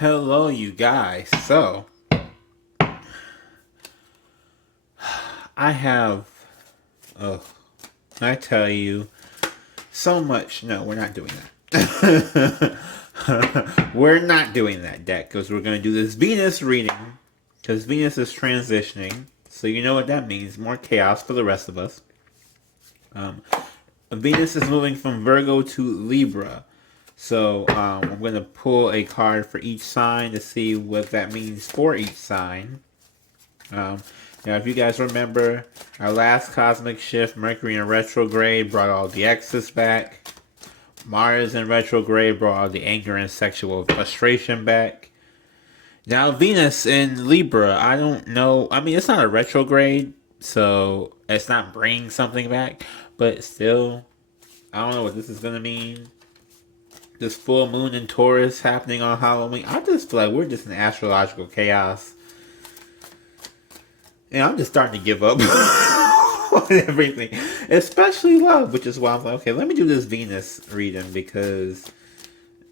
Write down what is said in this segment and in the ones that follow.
Hello, you guys. So, I have, oh, I tell you, so much. No, we're not doing that. We're not doing that, deck, because we're going to do this Venus reading, because Venus is transitioning. So, you know what that means. More chaos for the rest of us. Venus is moving from Virgo to Libra. So, I'm going to pull a card for each sign to see what that means for each sign. Now, if you guys remember, our last cosmic shift, Mercury in retrograde, brought all the excess back. Mars in retrograde brought all the anger and sexual frustration back. Now, Venus in Libra, I don't know. I mean, it's not a retrograde, so it's not bringing something back. But still, I don't know what this is going to mean. This full moon in Taurus happening on Halloween. I just feel like we're just in astrological chaos. And I'm just starting to give up on everything. Especially love, which is why I'm like, okay, let me do this Venus reading, because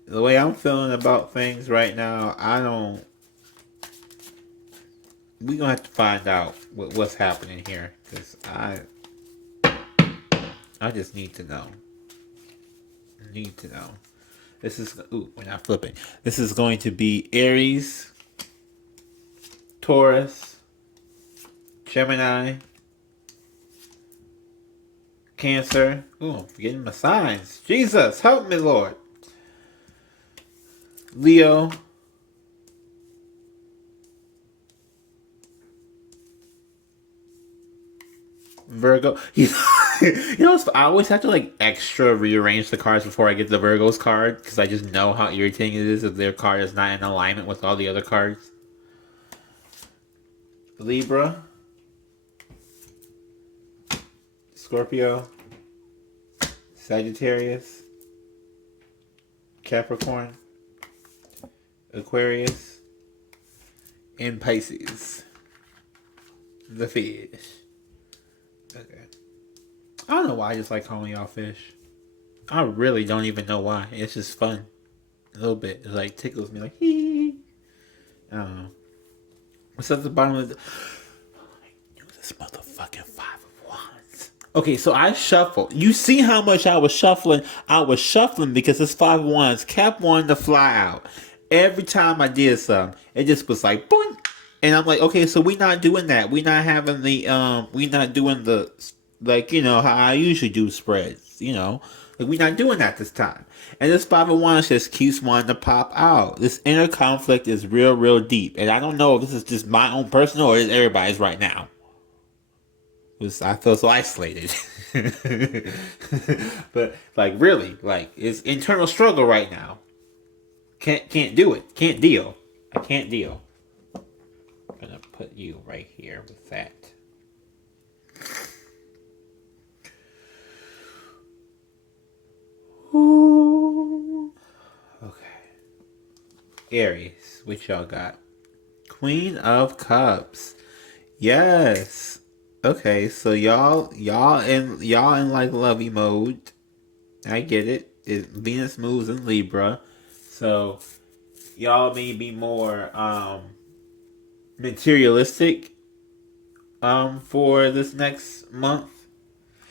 the way I'm feeling about things right now, we're going to have to find out what's happening here. Because I just need to know. This is, we're not flipping. This is going to be Aries, Taurus, Gemini, Cancer. Ooh, I'm forgetting my signs. Jesus, help me, Lord. Leo, Virgo. I always have to like extra rearrange the cards before I get the Virgo's card, because I just know how irritating it is if their card is not in alignment with all the other cards. Libra, Scorpio, Sagittarius, Capricorn, Aquarius, and Pisces. The fish. Okay. I don't know why I just like calling y'all fish. I really don't even know why. It's just fun. A little bit. It like tickles me like hee. I don't know. What's at the bottom of the... This motherfucking 5 of Wands. Okay, so I shuffled. You see how much I was shuffling? I was shuffling because this 5 of Wands kept wanting to fly out. Every time I did something, it just was like boing. And I'm like, okay, so we not doing that. We not having the we not doing the, like, how I usually do spreads, Like, we not doing that this time. And this 5 of Wands just keeps wanting to pop out. This inner conflict is real, real deep. And I don't know if this is just my own personal or is everybody's right now. Because I feel so isolated. But, like, really, like, it's internal struggle right now. Can't do it. Can't deal. I can't deal. I'm going to put you right here with that. Ooh. Okay. Aries, what y'all got? Queen of Cups. Yes. Okay, so y'all in like lovey mode. I get it. Venus moves in Libra. So y'all may be more materialistic for this next month.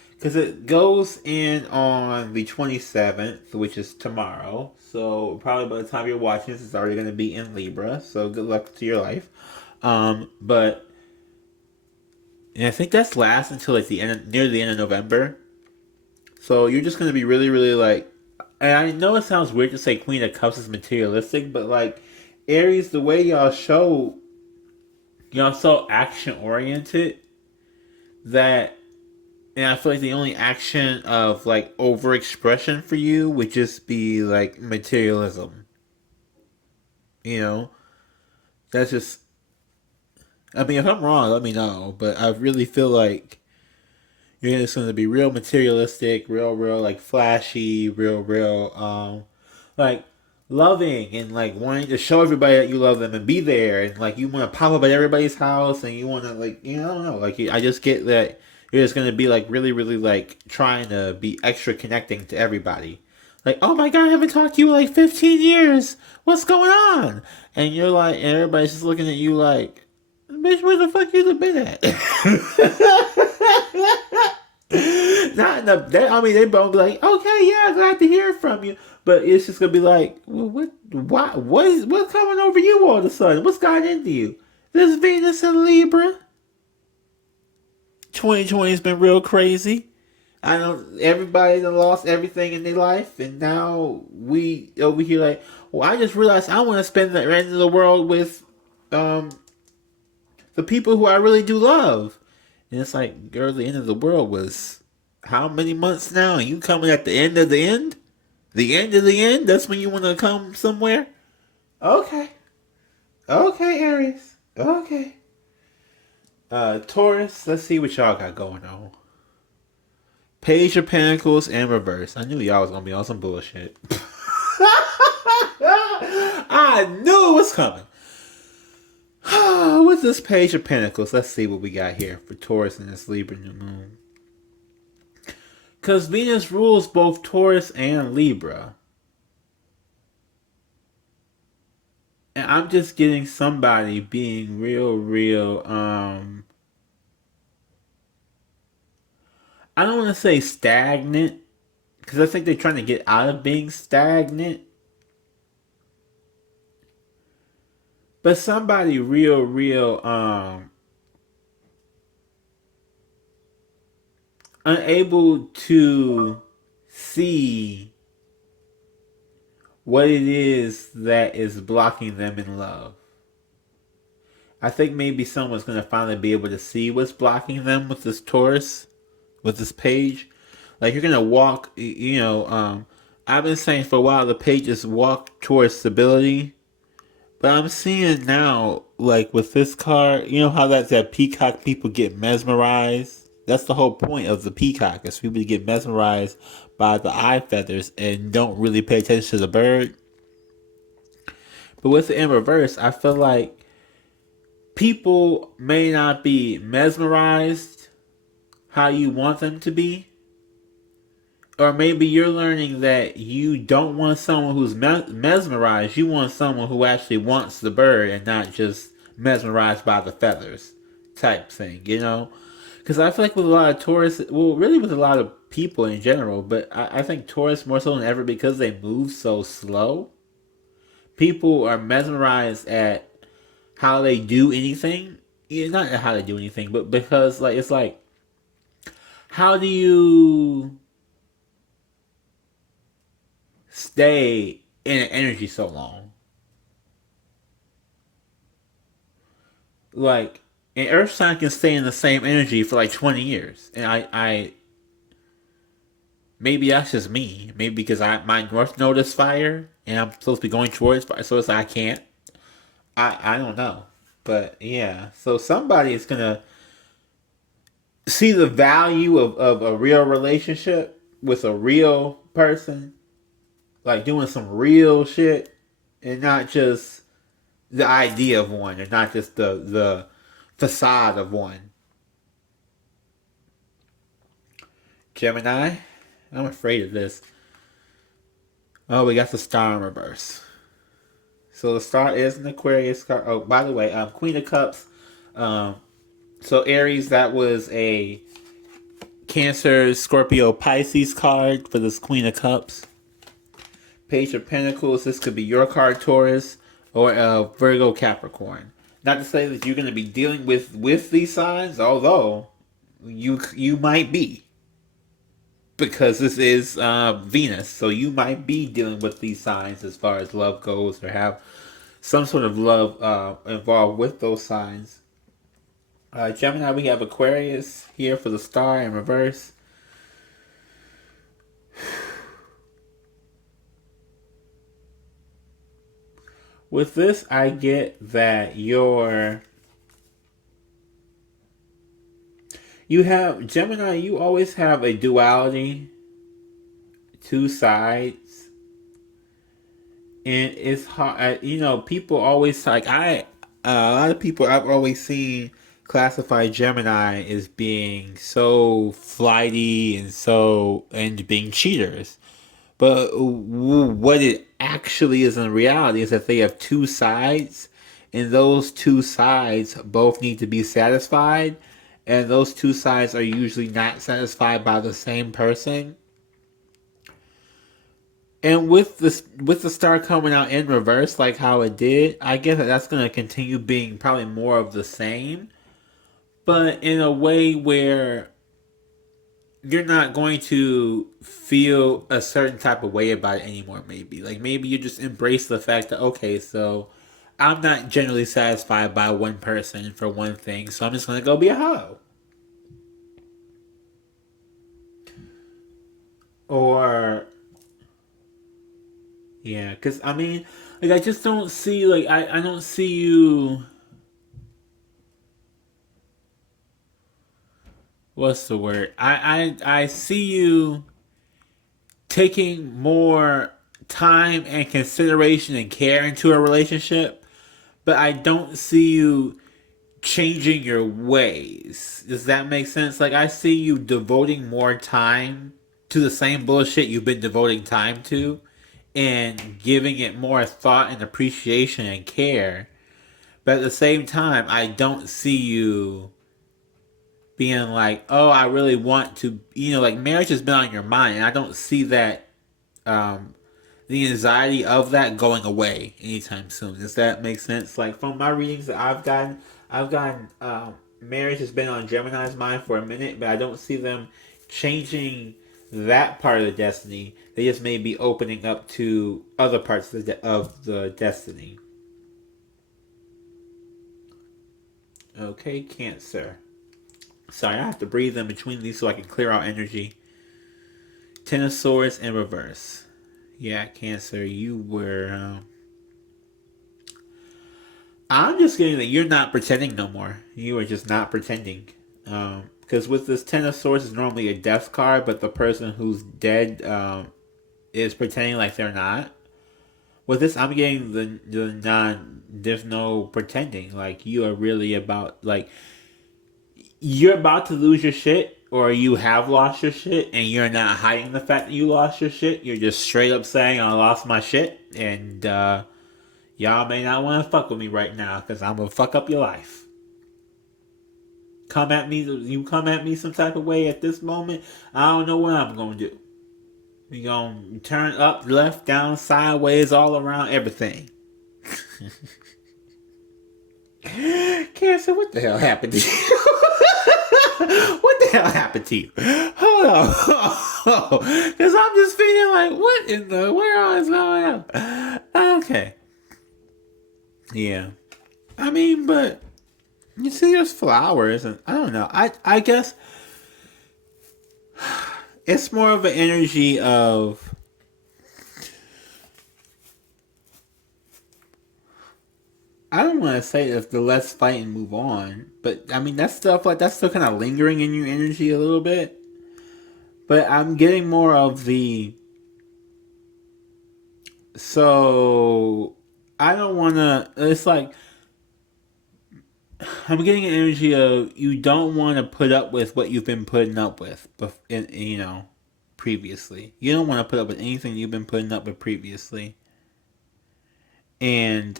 Because it goes in on the 27th, which is tomorrow. So probably by the time you're watching this, it's already going to be in Libra. So good luck to your life. But and I think that's last until like near the end of November. So you're just going to be really, really like... And I know it sounds weird to say Queen of Cups is materialistic, but like Aries, the way y'all so action oriented that... And I feel like the only action of like overexpression for you would just be like materialism. That's just... I mean, if I'm wrong, let me know. But I really feel like you're just going to be real materialistic, real, like flashy, real, like loving and like wanting to show everybody that you love them and be there. And like you want to pop up at everybody's house and you want to like, I don't know. Like I just get that you're just going to be like really, really like trying to be extra connecting to everybody. Like, oh my god, I haven't talked to you in like 15 years. What's going on? And you're like, and everybody's just looking at you like, bitch, where the fuck you been at? Not enough. I mean, they both be like, okay, yeah, glad to hear from you. But it's just gonna be like, well, what's coming over you all of a sudden? What's got into you? This Venus in Libra. 2020 has been real crazy. I know everybody that lost everything in their life, and now we over here like, well, I just realized I want to spend the end of the world with the people who I really do love. And it's like, girl, the end of the world was how many months now? And you coming at the end of the end? The end of the end? That's when you want to come somewhere? Okay. Okay, Aries. Okay. Taurus, let's see what y'all got going on. Page of Pentacles in reverse. I knew y'all was gonna be on some bullshit. I knew it was coming. What's this Page of Pentacles? Let's see what we got here for Taurus and this Libra new moon. Because Venus rules both Taurus and Libra. And I'm just getting somebody being real, I don't want to say stagnant, because I think they're trying to get out of being stagnant. But somebody real, unable to see what it is that is blocking them in love. I think maybe someone's going to finally be able to see what's blocking them with this Taurus, with this page. Like, you're going to walk, I've been saying for a while the pages walk towards stability. But I'm seeing now, like with this card, you know how that's that peacock people get mesmerized? That's the whole point of the peacock, is people to get mesmerized by the eye feathers and don't really pay attention to the bird. But with the in reverse, I feel like people may not be mesmerized how you want them to be. Or maybe you're learning that you don't want someone who's mesmerized. You want someone who actually wants the bird and not just mesmerized by the feathers type thing, you know? Because I feel like with a lot of Taurus, well, really with a lot of people in general, but I think Taurus more so than ever because they move so slow. People are mesmerized at how they do anything. Not how they do anything, but because like it's like, how do you stay in an energy so long? Like, an earth sign can stay in the same energy for like 20 years. And I maybe that's just me. Maybe because my north node is fire and I'm supposed to be going towards fire, so it's like I can't. I don't know. But yeah. So somebody is gonna see the value of a real relationship with a real person. Like doing some real shit and not just the idea of one and not just the facade of one. Gemini, I'm afraid of this. Oh, we got the star in reverse. So the star is an Aquarius card. Oh, by the way, Queen of Cups. So Aries, that was a Cancer, Scorpio, Pisces card for this Queen of Cups. Page of Pentacles, this could be your card, Taurus, or Virgo, Capricorn. Not to say that you're going to be dealing with these signs, although you might be. Because this is Venus, so you might be dealing with these signs as far as love goes, or have some sort of love involved with those signs. Gemini, we have Aquarius here for the star in reverse. With this, I get that you have, Gemini, you always have a duality, two sides. And it's hard, people always, like, a lot of people I've always seen classify Gemini as being so flighty and being cheaters. But what it actually is in reality is that they have two sides, and those two sides both need to be satisfied, and those two sides are usually not satisfied by the same person. And with the star coming out in reverse, like how it did, I guess that's going to continue being probably more of the same, but in a way where you're not going to feel a certain type of way about it anymore. Maybe you just embrace the fact that, okay, so I'm not generally satisfied by one person for one thing, so I'm just going to go be a hoe. Or yeah, because I mean, like, I just don't see, like, I don't see you. What's the word? I see you taking more time and consideration and care into a relationship, but I don't see you changing your ways. Does that make sense? Like, I see you devoting more time to the same bullshit you've been devoting time to and giving it more thought and appreciation and care. But at the same time, I don't see you being like, oh, I really want to, like, marriage has been on your mind. And I don't see that, the anxiety of that going away anytime soon. Does that make sense? Like, from my readings that I've gotten, marriage has been on Gemini's mind for a minute, but I don't see them changing that part of the destiny. They just may be opening up to other parts of the destiny. Okay, Cancer. Sorry, I have to breathe in between these so I can clear out energy. Ten of Swords in reverse. Yeah, Cancer, you were. I'm just getting that you're not pretending no more. You are just not pretending. Because with this Ten of Swords is normally a death card, but the person who's dead is pretending like they're not. With this, I'm getting the non. There's no pretending. Like, you are really about, like, you're about to lose your shit, or you have lost your shit, and you're not hiding the fact that you lost your shit. You're just straight up saying, I lost my shit, and y'all may not want to fuck with me right now, because I'm going to fuck up your life. You come at me some type of way at this moment, I don't know what I'm going to do. We going to turn up, left, down, sideways, all around, everything. Cancer, what the hell happened to you? What the hell happened to you? Hold on. Because I'm just feeling like, what in the world is going on? Okay. Yeah. I mean, but you see there's flowers, and I don't know. I guess it's more of an energy of, I don't want to say that the let's fight and move on, but I mean that's stuff like that's still kind of lingering in your energy a little bit. But I'm getting more of the, so I don't want to. It's like I'm getting an energy of you don't want to put up with what you've been putting up with, previously. You don't want to put up with anything you've been putting up with previously, and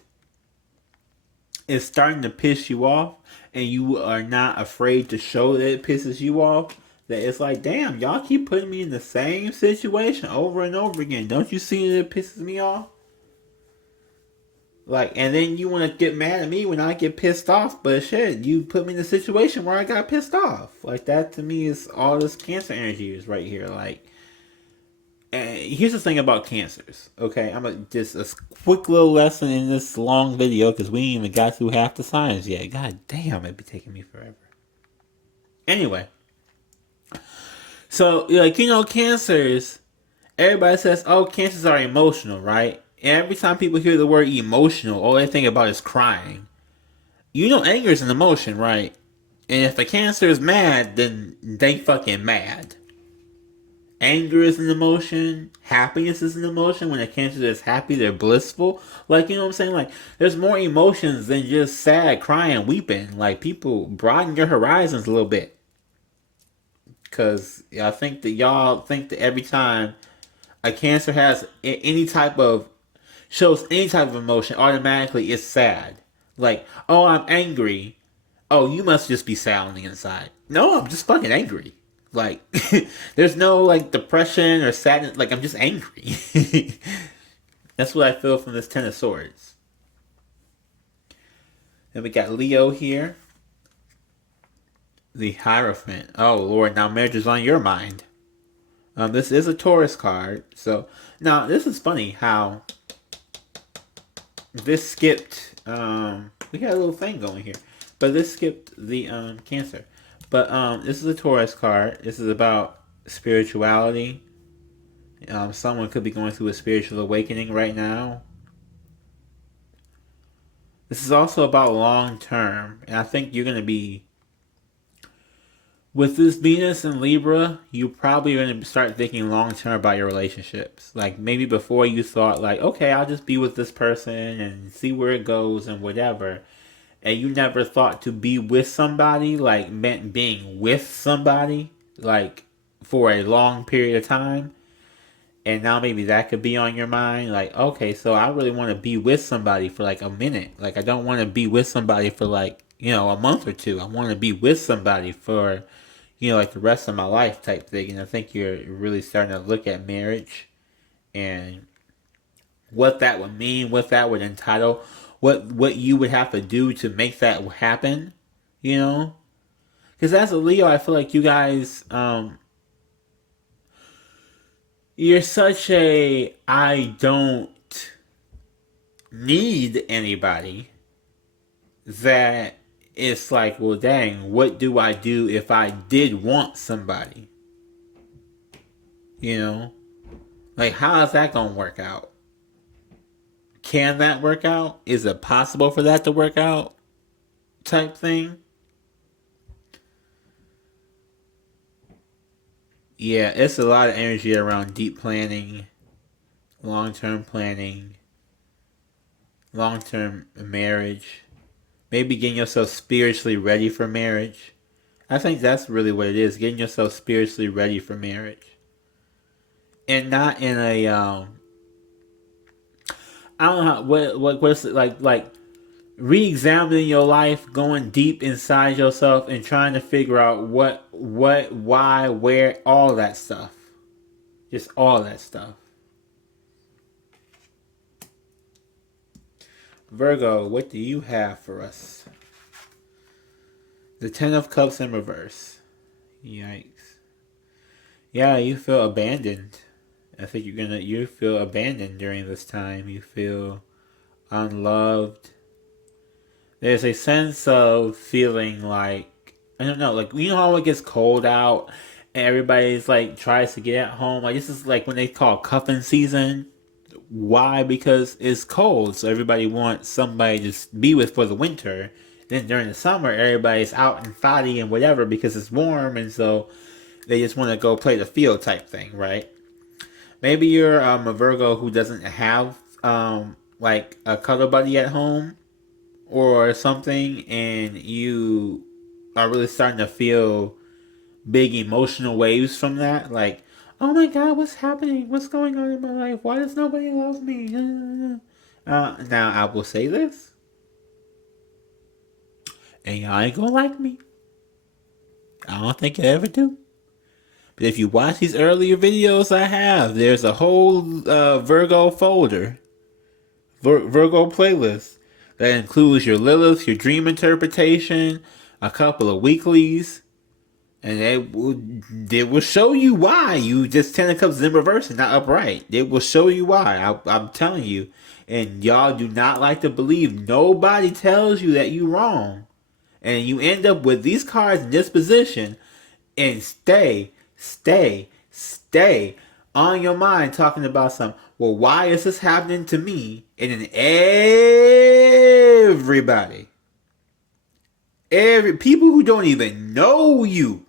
it's starting to piss you off, and you are not afraid to show that it pisses you off. That it's like, damn, y'all keep putting me in the same situation over and over again. Don't you see that it pisses me off? Like, and then you want to get mad at me when I get pissed off, but shit, you put me in a situation where I got pissed off. Like, that to me is all this Cancer energy is right here. Like, and here's the thing about Cancers, okay? Just a quick little lesson in this long video because we ain't even got through half the signs yet. God damn, it'd be taking me forever. Anyway, so, like, Cancers, everybody says, oh, Cancers are emotional, right? And every time people hear the word emotional, all they think about is crying. Anger is an emotion, right? And if a Cancer is mad, then they fucking mad. Anger is an emotion. Happiness is an emotion. When a Cancer is happy, they're blissful. Like, you know what I'm saying? Like, there's more emotions than just sad, crying, weeping. Like, people broaden your horizons a little bit. Because I think that y'all think that every time A Cancer has any type of, shows any type of emotion, automatically it's sad. Like, oh, I'm angry. Oh, you must just be sad on the inside. No, I'm just fucking angry. Like, there's no like depression or sadness. Like, I'm just angry. That's what I feel from this Ten of Swords. Then we got Leo here. The Hierophant. Oh, Lord, now marriage is on your mind. This is a Taurus card. So, now, this is funny how this skipped, we got a little thing going here. But this skipped the, Cancer. But, this is a Taurus card. This is about spirituality. Someone could be going through a spiritual awakening right now. This is also about long term. And I think you're going to be, with this Venus and Libra, you're probably going to start thinking long term about your relationships. Like, maybe before you thought, like, okay, I'll just be with this person and see where it goes and whatever. And you never thought to be with somebody, like, meant being with somebody, like, for a long period of time. And now maybe that could be on your mind. Like, okay, so I really want to be with somebody for like a minute. Like, I don't want to be with somebody for like, a month or two. I want to be with somebody for, like the rest of my life type thing. And I think you're really starting to look at marriage and what that would mean, what that would entitle, what you would have to do to make that happen, Because as a Leo, I feel like you guys, you're such a I don't need anybody that it's like, well, dang, what do I do if I did want somebody? Like, how is that going to work out? Can that work out? Is it possible for that to work out? Type thing. Yeah, it's a lot of energy around deep planning, long-term planning, long-term marriage, maybe getting yourself spiritually ready for marriage. I think that's really what it is, getting yourself spiritually ready for marriage. And not in a, I don't know how, what's it like re-examining your life, going deep inside yourself and trying to figure out what, why, where, all that stuff. Just all that stuff. Virgo, what do you have for us? The Ten of Cups in reverse. Yikes. Yeah, you feel abandoned. I think you feel abandoned during this time. You feel unloved. There's a sense of feeling like, I don't know, like, how it gets cold out and everybody's like tries to get at home. Like, this is like when they call cuffing season. Why? Because it's cold, so everybody wants somebody to just be with for the winter. Then during the summer, everybody's out and foddy and whatever because it's warm, and so they just want to go play the field type thing, right? Maybe you're a Virgo who doesn't have like a cuddle buddy at home or something, and you are really starting to feel big emotional waves from that. Like, oh my God, what's happening? What's going on in my life? Why does nobody love me? Now, I will say this, and y'all ain't gonna like me. I don't think you ever do. But if you watch these earlier videos I have, there's a whole Virgo folder, Virgo playlist that includes your Lilith, your dream interpretation, a couple of weeklies, and it will show you why you just Ten of Cups in reverse and not upright. It will show you why. I'm telling you. And y'all do not like to believe. Nobody tells you that you're wrong. And you end up with these cards in this position and stay on your mind talking about something. Well, why is this happening to me? And then everybody, people who don't even know you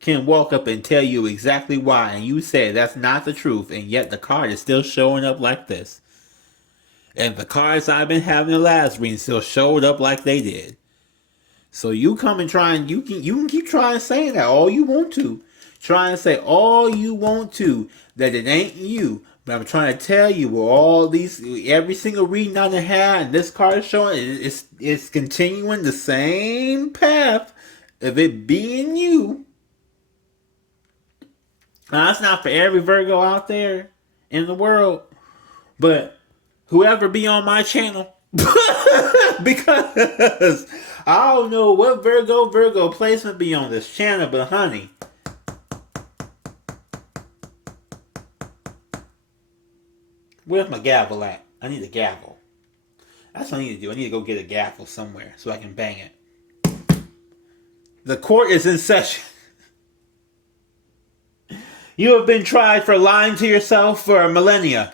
can walk up and tell you exactly why, and you say that's not the truth, and yet the card is still showing up like this. And the cards I've been having the last reading still showed up like they did. So you come and try and you can keep trying saying that all you want to. trying to say all you want to that it ain't you. But I'm trying to tell you, with all these, every single reading I had, and this card is showing, it's continuing the same path of it being you. Now, that's not for every Virgo out there in the world, but whoever be on my channel, because I don't know what Virgo placement be on this channel, but honey, where's my gavel at? I need a gavel. That's what I need to do. I need to go get a gavel somewhere so I can bang it. The court is in session. You have been tried for lying to yourself for millennia.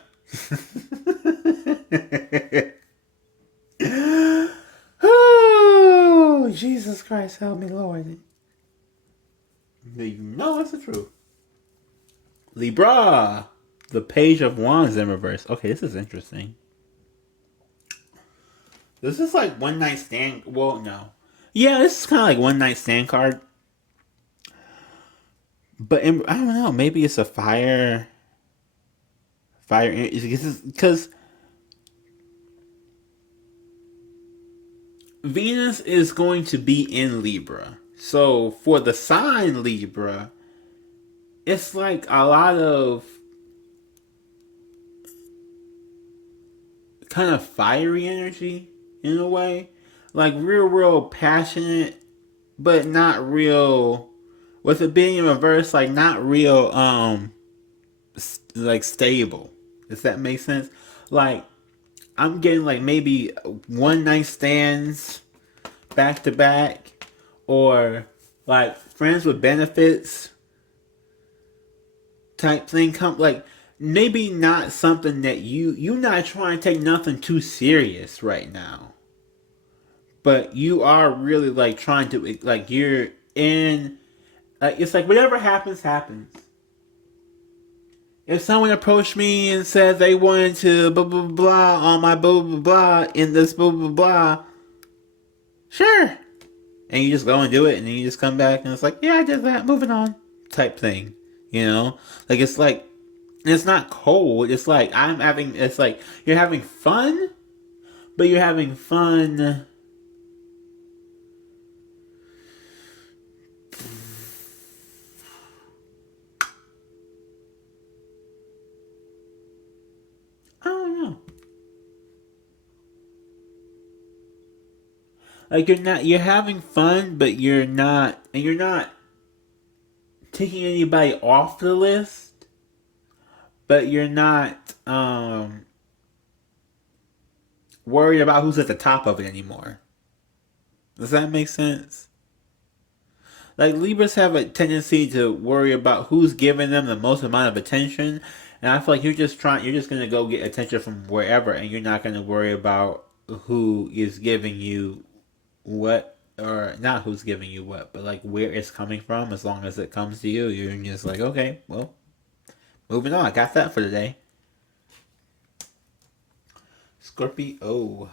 Oh, Jesus Christ, help me, Lord. You know it's the truth. Libra. The Page of Wands in reverse. Okay, this is interesting. This is like one night stand. Well, no. Yeah, this is kind of like one night stand card. But I don't know. Maybe it's a fire. Because Venus is going to be in Libra. So for the sign Libra, it's like a lot of kind of fiery energy in a way. Like real passionate, but not real. With it being in reverse, like not real like stable. Does that make sense? Like I'm getting like maybe one night stands back to back, or like friends with benefits type thing. Come like maybe not something that you're not trying to take nothing too serious right now, but you are really like trying to like you're in. It's like whatever happens. If someone approached me and said they wanted to blah blah blah on my blah blah blah in this blah blah blah, sure. And you just go and do it, and then you just come back and it's like, yeah, I did that, moving on, type thing. You know? Like it's like it's not cold. It's like it's like you're having fun, but you're having fun. I don't know. Like you're having fun, but you're not taking anybody off the list, but you're not worried about who's at the top of it anymore. Does that make sense? Like Libras have a tendency to worry about who's giving them the most amount of attention, and I feel like you're just gonna go get attention from wherever, and you're not gonna worry about who is giving you what, or not who's giving you what, but like where it's coming from. As long as it comes to you, you're just like, okay, well, moving on. I got that for today. Scorpio.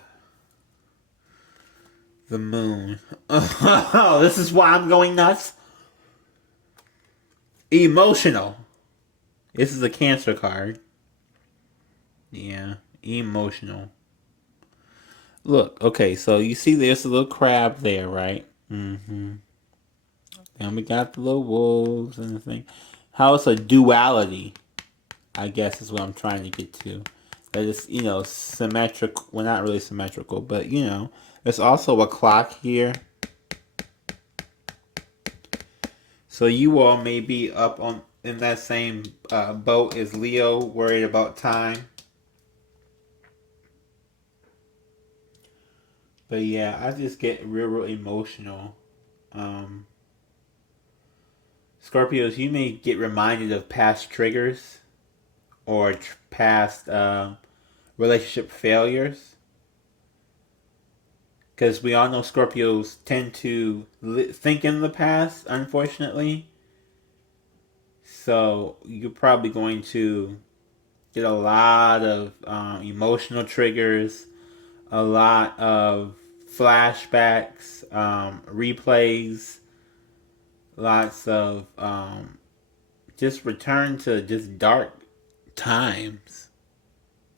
The moon. Oh, this is why I'm going nuts. Emotional. This is a Cancer card. Yeah, emotional. Look, okay, so you see there's a little crab there, right? Mm-hmm. And we got the little wolves and the thing. How it's a duality, I guess is what I'm trying to get to. That is, symmetrical. Well, not really symmetrical, but, there's also a clock here. So you all may be up in that same boat as Leo, worried about time. But yeah, I just get real emotional. Scorpios, you may get reminded of past triggers or past relationship failures. Because we all know Scorpios tend to think in the past, unfortunately. So you're probably going to get a lot of emotional triggers, a lot of flashbacks, replays, lots of just return to just dark times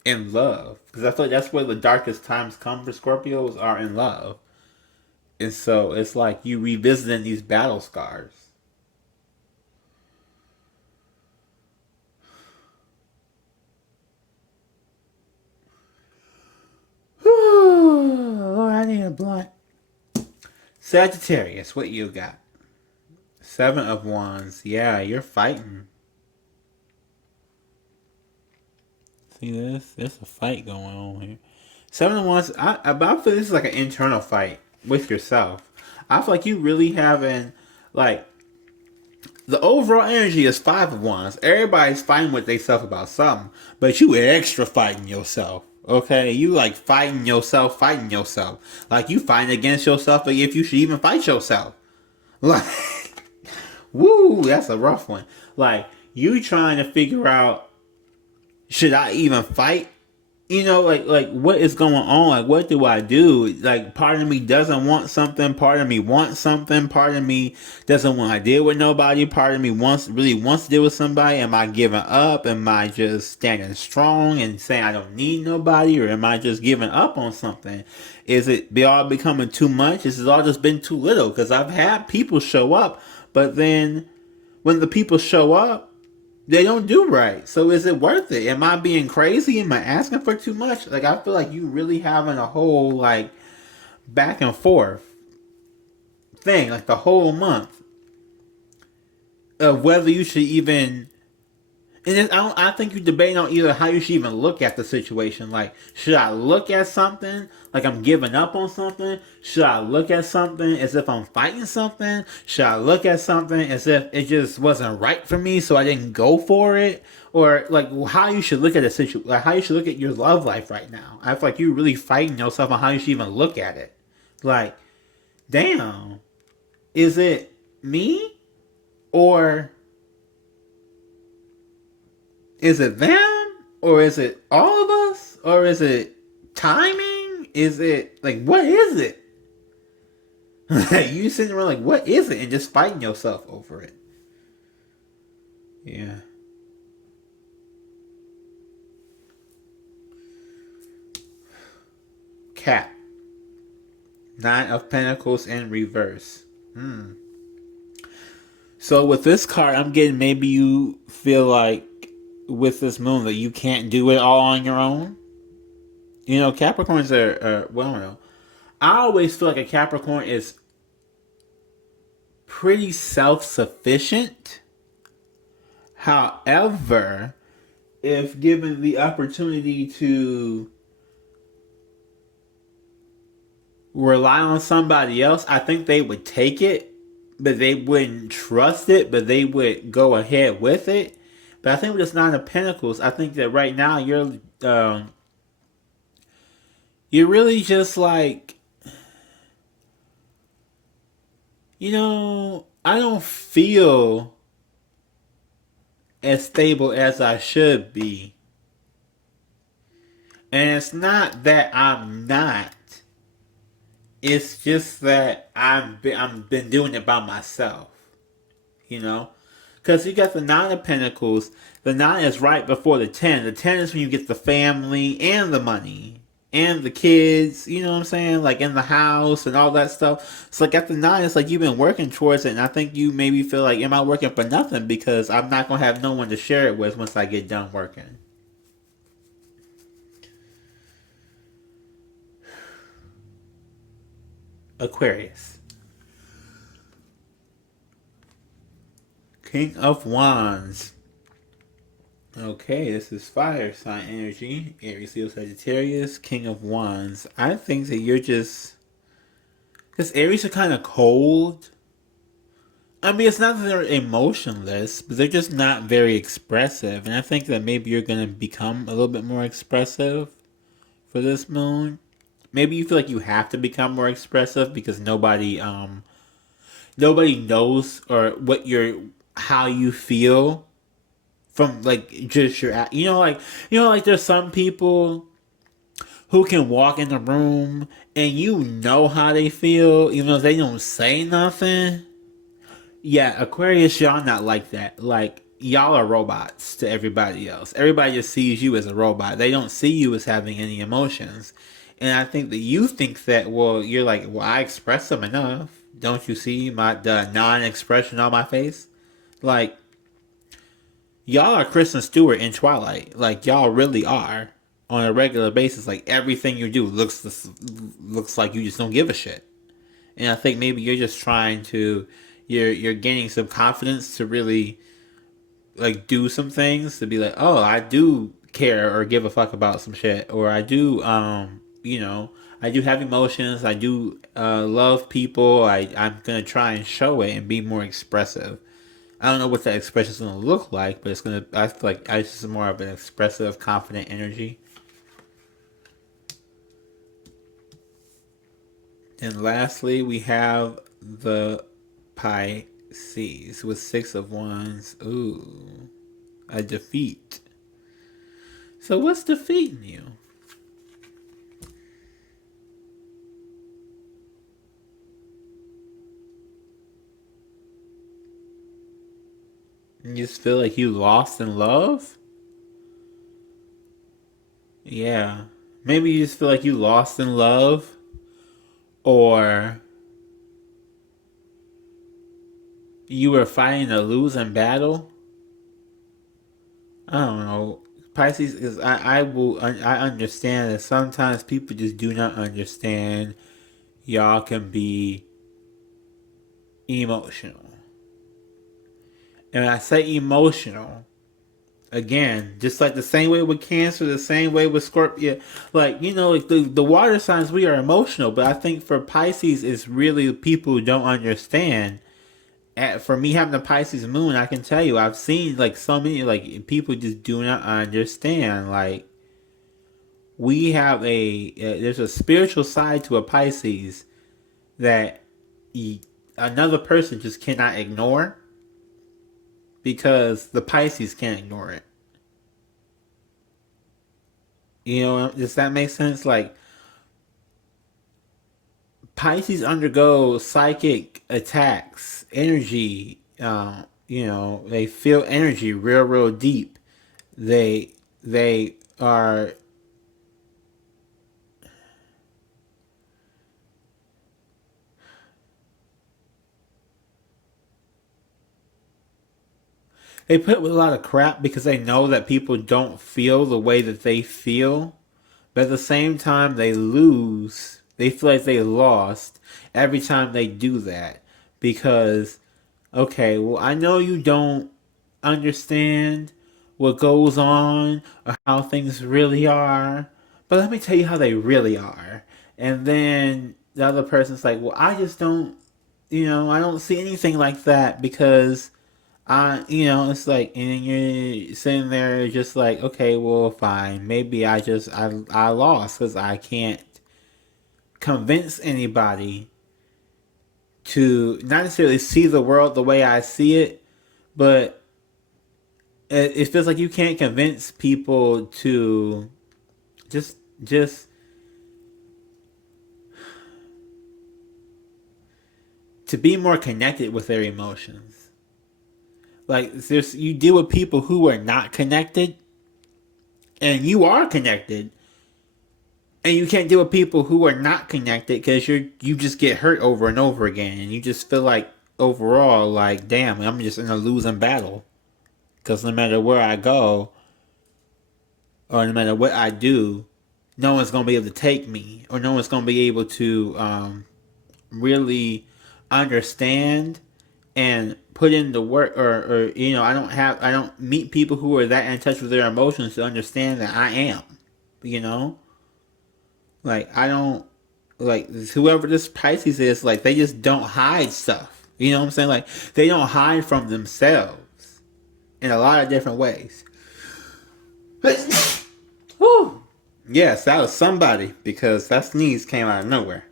in love. Because I feel like that's where the darkest times come for Scorpios, are in love. And so it's like you revisiting these battle scars. Lord, I need a blunt. Sagittarius, what you got? 7 of Wands. Yeah, you're fighting. See this? There's a fight going on here. 7 of Wands. I feel this is like an internal fight with yourself. I feel like you really having, like, the overall energy is 5 of Wands. Everybody's fighting with themselves about something, but you extra fighting yourself. Okay, you like fighting yourself. Like you fighting against yourself, but if you should even fight yourself. Like, woo, that's a rough one. Like, you trying to figure out, should I even fight? You know, like what is going on? Like, what do I do? Like, part of me doesn't want something. Part of me wants something. Part of me doesn't want to deal with nobody. Part of me really wants to deal with somebody. Am I giving up? Am I just standing strong and saying I don't need nobody? Or am I just giving up on something? Is it all becoming too much? Is it all just been too little? Because I've had people show up, but then when the people show up, they don't do right. So is it worth it? Am I being crazy? Am I asking for too much? Like, I feel like you really having a whole, like, back and forth thing, like the whole month of whether you should even. And I think you're debating on either how you should even look at the situation. Like, should I look at something like I'm giving up on something? Should I look at something as if I'm fighting something? Should I look at something as if it just wasn't right for me, so I didn't go for it? Or like how you should look at a situation, like how you should look at your love life right now. I feel like you're really fighting yourself on how you should even look at it. Like, damn, is it me or? Is it them? Or is it all of us? Or is it timing? Is it, like, what is it? You sitting around like, what is it? And just fighting yourself over it. Yeah. Cap. 9 of Pentacles in reverse. So with this card, I'm getting maybe you feel like with this moon that you can't do it all on your own. You know, Capricorns are well, I don't know. I always feel like a Capricorn is pretty self-sufficient. However, if given the opportunity to rely on somebody else, I think they would take it, but they wouldn't trust it, but they would go ahead with it. But I think with this 9 of Pentacles, I think that right now you're really just like, you know, I don't feel as stable as I should be. And it's not that I'm not. It's just that I've been doing it by myself. You know? Because you got the 9 of Pentacles. The 9 is right before the 10. The 10 is when you get the family and the money. And the kids. You know what I'm saying? Like in the house and all that stuff. So like at the 9, it's like you've been working towards it. And I think you maybe feel like, am I working for nothing? Because I'm not going to have no one to share it with once I get done working. Aquarius. King of Wands. Okay, this is fire sign energy. Aries, Leo, Sagittarius. King of Wands. I think that you're just... because Aries are kind of cold. I mean, it's not that they're emotionless, but they're just not very expressive. And I think that maybe you're going to become a little bit more expressive for this moon. Maybe you feel like you have to become more expressive because nobody knows or how you feel from like just your, like there's some people who can walk in the room and you know how they feel even though they don't say nothing. Yeah, Aquarius, y'all not like that. Like, y'all are robots to everybody else. Everybody just sees you as a robot. They don't see you as having any emotions. And I think that you think that, well, you're like, well, I express them enough. Don't you see the non-expression on my face? Like, y'all are Kristen Stewart in Twilight. Like, y'all really are on a regular basis. Like, everything you do looks like you just don't give a shit. And I think maybe you're just trying to, you're gaining some confidence to really like do some things, to be like, oh, I do care or give a fuck about some shit, or I do, I do have emotions. I do love people. I'm gonna try and show it and be more expressive. I don't know what that expression is gonna look like, but it's gonna. I feel like it's just more of an expressive, confident energy. And lastly, we have the Pisces with 6 of Wands. Ooh, a defeat. So what's defeating you? You just feel like you lost in love? Yeah. Maybe you just feel like you lost in love, or you were fighting a losing battle. I don't know. Pisces is I understand that sometimes people just do not understand y'all can be emotional. And when I say emotional, again, just like the same way with Cancer, the same way with Scorpio, like, like the water signs, we are emotional. But I think for Pisces, it's really people who don't understand. For me having a Pisces moon, I can tell you, I've seen like so many like people just do not understand. Like, we have there's a spiritual side to a Pisces that another person just cannot ignore, because the Pisces can't ignore it. Does that make sense? Like, Pisces undergo psychic attacks, energy. They feel energy real, real deep. They are. They put up with a lot of crap because they know that people don't feel the way that they feel. But at the same time, they lose. They feel like they lost every time they do that. Because, okay, well, I know you don't understand what goes on or how things really are, but let me tell you how they really are. And then the other person's like, well, I just don't, I don't see anything like that, because it's like, and then you're sitting there just like, okay, well, fine. Maybe I lost because I can't convince anybody to not necessarily see the world the way I see it, but it feels like you can't convince people to just to be more connected with their emotions. Like, you deal with people who are not connected, and you are connected, and you can't deal with people who are not connected because you just get hurt over and over again, and you just feel like overall, like, damn, I'm just in a losing battle, because no matter where I go or no matter what I do, no one's gonna be able to take me, or no one's gonna be able to really understand and put in the work, or I don't meet people who are that in touch with their emotions to understand that I am, you know like, I don't, like, whoever this Pisces is, like, they just don't hide stuff, you know what I'm saying? Like, they don't hide from themselves in a lot of different ways. Whew. Yes, that was somebody, because that sneeze came out of nowhere.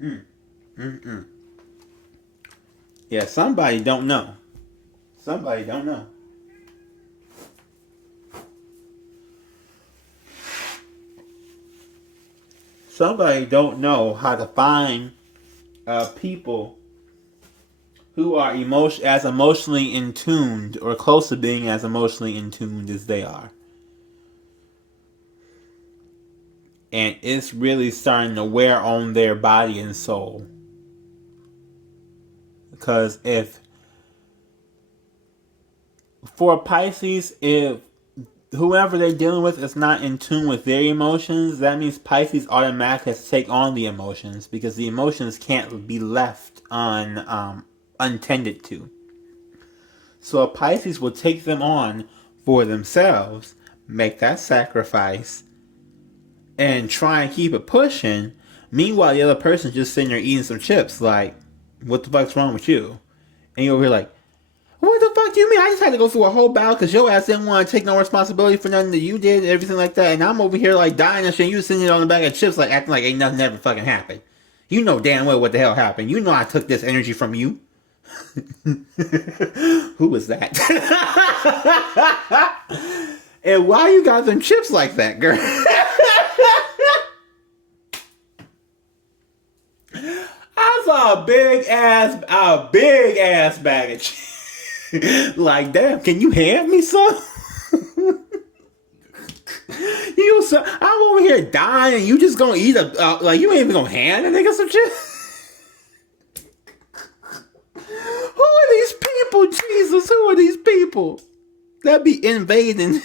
Mm-mm. Yeah, somebody don't know. Somebody don't know. Somebody don't know how to find people who are as emotionally in tuned or close to being as emotionally in tuned as they are. And it's really starting to wear on their body and soul. Because for Pisces, if whoever they're dealing with is not in tune with their emotions, that means Pisces automatically has to take on the emotions, because the emotions can't be left untended to. So a Pisces will take them on for themselves, make that sacrifice, and try and keep it pushing. Meanwhile, the other person's just sitting there eating some chips, like, what the fuck's wrong with you? And you're over here like, what the fuck do you mean? I just had to go through a whole battle because your ass didn't want to take no responsibility for nothing that you did and everything like that. And I'm over here like dying and shit. You sitting on the bag of chips like acting like ain't nothing ever fucking happened. You know damn well what the hell happened. You know I took this energy from you. Who was that? And why you got them chips like that, girl? I saw a big ass bag of chips. Like, damn, can you hand me some? I'm over here dying and you just gonna eat like, you ain't even gonna hand a nigga some chips? Who are these people, Jesus? Who are these people that be invading into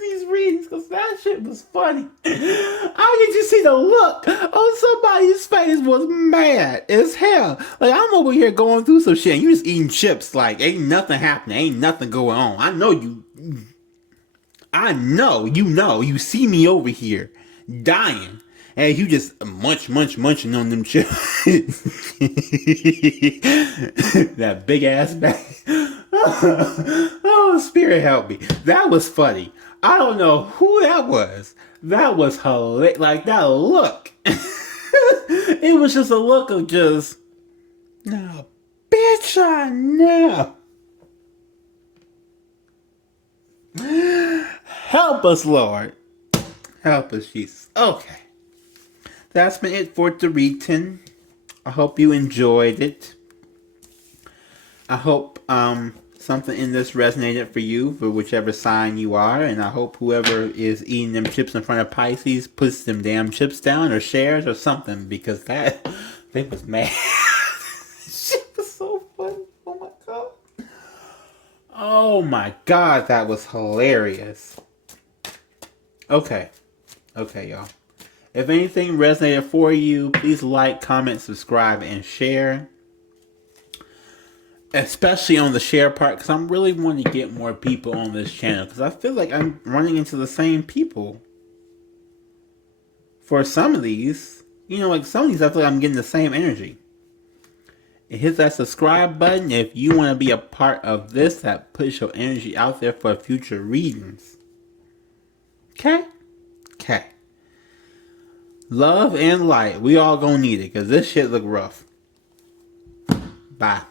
these readings? Because that shit was funny. How did you see the look on somebody's face was mad as hell? Like, I'm over here going through some shit and you just eating chips like ain't nothing happening, ain't nothing going on. I know you see me over here dying and you just munching on them chips. That big ass bag. Oh, spirit help me. That was funny. I don't know who that was. That was hilarious. Like, that look. It was just a look of just, no, bitch, I know. Help us, Lord. Help us, Jesus. Okay. That's been it for the reading. I hope you enjoyed it. I hope something in this resonated for you, for whichever sign you are, and I hope whoever is eating them chips in front of Pisces puts them damn chips down or shares or something, because they was mad. Shit was so funny. Oh my god. Oh my god, that was hilarious. Okay, y'all. If anything resonated for you, please like, comment, subscribe, and share. Especially on the share part, because I'm really wanting to get more people on this channel, because I feel like I'm running into the same people for some of these. You know, like some of these I feel like I'm getting the same energy. And hit that subscribe button if you want to be a part of this, that puts your energy out there for future readings. Okay? Love and light. We all gonna need it, because this shit look rough. Bye.